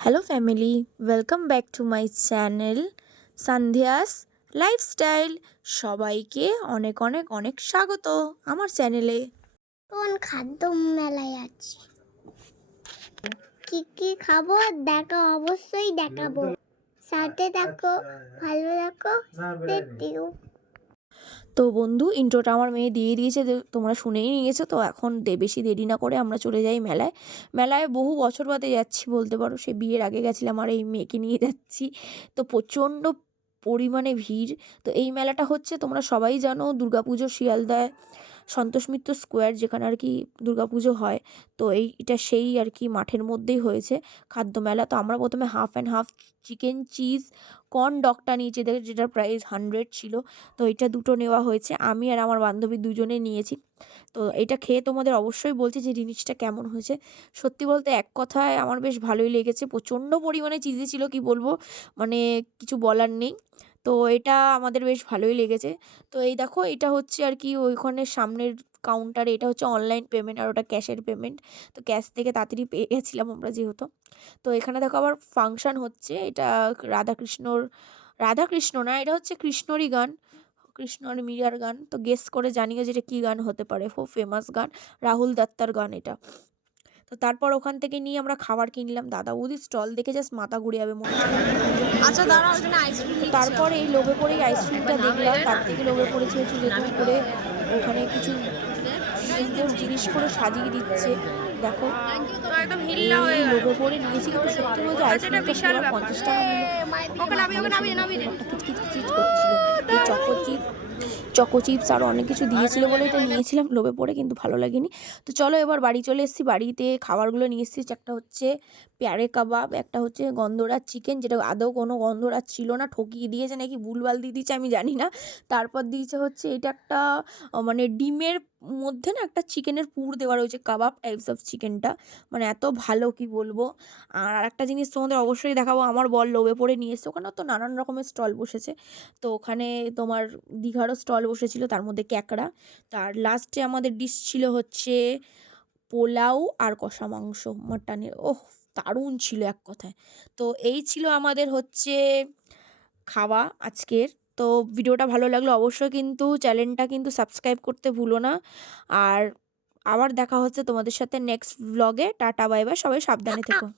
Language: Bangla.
Hello family, welcome back to my channel Sandhya's lifestyle. সবাইকে অনেক অনেক অনেক স্বাগত আমার চ্যানেলে। কোন খাদ্য মেলায় আছে, কি কি খাবো দেখো, অবশ্যই দেখাবো। সাথে দেখো, ভালো দেখো। তো বন্ধু, ইন্ট্রোটা আমার মেয়ে দিয়ে দিয়েছে, তোমরা শুনেই নিয়েছো। তো এখন বেশি দেরি না করে আমরা চলে যাই মেলায়। মেলায় বহু বছর বাদে যাচ্ছি বলতে পারো, সে বিয়ের আগে গেছিলাম আর এই মেয়েকে নিয়ে যাচ্ছি। তো প্রচণ্ড পরিমাণে ভিড়। তো এই মেলাটা হচ্ছে, তোমরা সবাই জানো, দুর্গাপুজো শিয়ালদায় সন্তোষ মিত্র স্কোয়ার, যেখানে আর কি দুর্গাপুজো হয়। তো এটা সেই আর কি মাঠের মধ্যেই হয়েছে খাদ্য মেলা। তো আমরা প্রথমে half and half chicken cheese corn ডগটা নিয়েছি, যেটার প্রাইস 100 ছিল। তো এটা দুটো নেওয়া হয়েছে, আমি আর আমার বান্ধবী দুজনে নিয়েছি। তো এটা খেয়ে তোমাদের অবশ্যই বলছি যে জিনিসটা কেমন হয়েছে। সত্যি বলতে এক কথায় আমার বেশ ভালোই লেগেছে। প্রচণ্ড পরিমাণে চিজি ছিল, কি বলবো, মানে কিছু বলার নেই। তো এটা আমাদের বেশ ভালোই লেগেছে। তো এই দেখো, এটা হচ্ছে আর কি ওইখানে সামনের কাউন্টারে, এটা হচ্ছে অনলাইন পেমেন্ট আর ওটা ক্যাশের পেমেন্ট। তো ক্যাশ থেকে তাড়াতাড়ি পেয়ে গেছিলাম আমরা যেহেতু। তো এখানে দেখো আবার ফাংশন হচ্ছে, এটা রাধাকৃষ্ণ না, এটা হচ্ছে কৃষ্ণরই গান, কৃষ্ণর মিরার গান। তো গেস করে জানিও যেটা কী গান হতে পারে, খুব ফেমাস গান, রাহুল দত্তার গান এটা। তো তারপর ওখান থেকে নিয়ে আমরা খাবার কিনলাম। দাদা বৌদির স্টল দেখে জাস্ট মাথা ঘুরে যাবে মনে হচ্ছে। আচ্ছা দাঁড়াও, এখানে আইসক্রিম দিচ্ছে। তারপরে এই লোভে পড়েই আইসক্রিমটা দেখলাম, তার থেকে লোভে পড়েছে হচ্ছে যেহেতু করে ওখানে কিছু সুন্দর জিনিস করে সাজিয়ে দিচ্ছে। দেখো, তো একদম হিল্লা হয়ে এই গেল। লোভে পড়ে নিয়েছি, কিন্তু সত্যি বলতে আচ্ছা, এটা আইসক্রিমটা বিশাল পুরো ব্যাপার। 50 টাকা নিল। ওকে নাবি, ওকে নাবি, নাবি রে। কিচকিচ করছিল। এই চকো চিপস আরও অনেক কিছু দিয়েছিল বলে এটা নিয়েছিলাম লোভে পড়ে, কিন্তু ভালো লাগেনি। তো চলো এবার বাড়ি চলে এসেছি। বাড়িতে খাবারগুলো নিয়ে এসেছি, একটা হচ্ছে পেয়ারে কাবাব, একটা হচ্ছে গন্ধরাজ চিকেন, যেটা আদৌ কোনো গন্ধরাজ ছিল না, ঠকিয়ে দিয়েছে নাকি, ভুলভাল দিয়ে দিয়েছে আমি জানি না। তারপর দিয়েছে হচ্ছে এটা একটা মানে ডিমের মধ্যে না একটা চিকেনের পুর দেওয়া রয়েছে, কাবাব টাইপস অফ চিকেনটা, মানে এত ভালো কি বলবো। আর একটা জিনিস তোমাদের অবশ্যই দেখাবো, আমার বর লোভে পড়ে নিয়ে এসছে, ওখানে তো নানান রকমের স্টল বসেছে। তো ওখানে তোমার দীঘারও স্টল বসেছিল, তার মধ্যে ক্যাকড়া। তার লাস্টে আমাদের ডিশ ছিল হচ্ছে পোলাও আর কষা মাংস মাটনের, ওহ দারুণ ছিল এক কথায়। তো এই ছিল আমাদের হচ্ছে খাওয়া আজকের। তো ভিডিওটা ভালো লাগলো অবশ্যই কিন্তু চ্যানেলটা কিন্তু সাবস্ক্রাইব করতে ভুলো না। আর আবার দেখা হচ্ছে তোমাদের সাথে নেক্সট ব্লগে। টাটা বাই বাই, সবাই সাবধানে থেকো।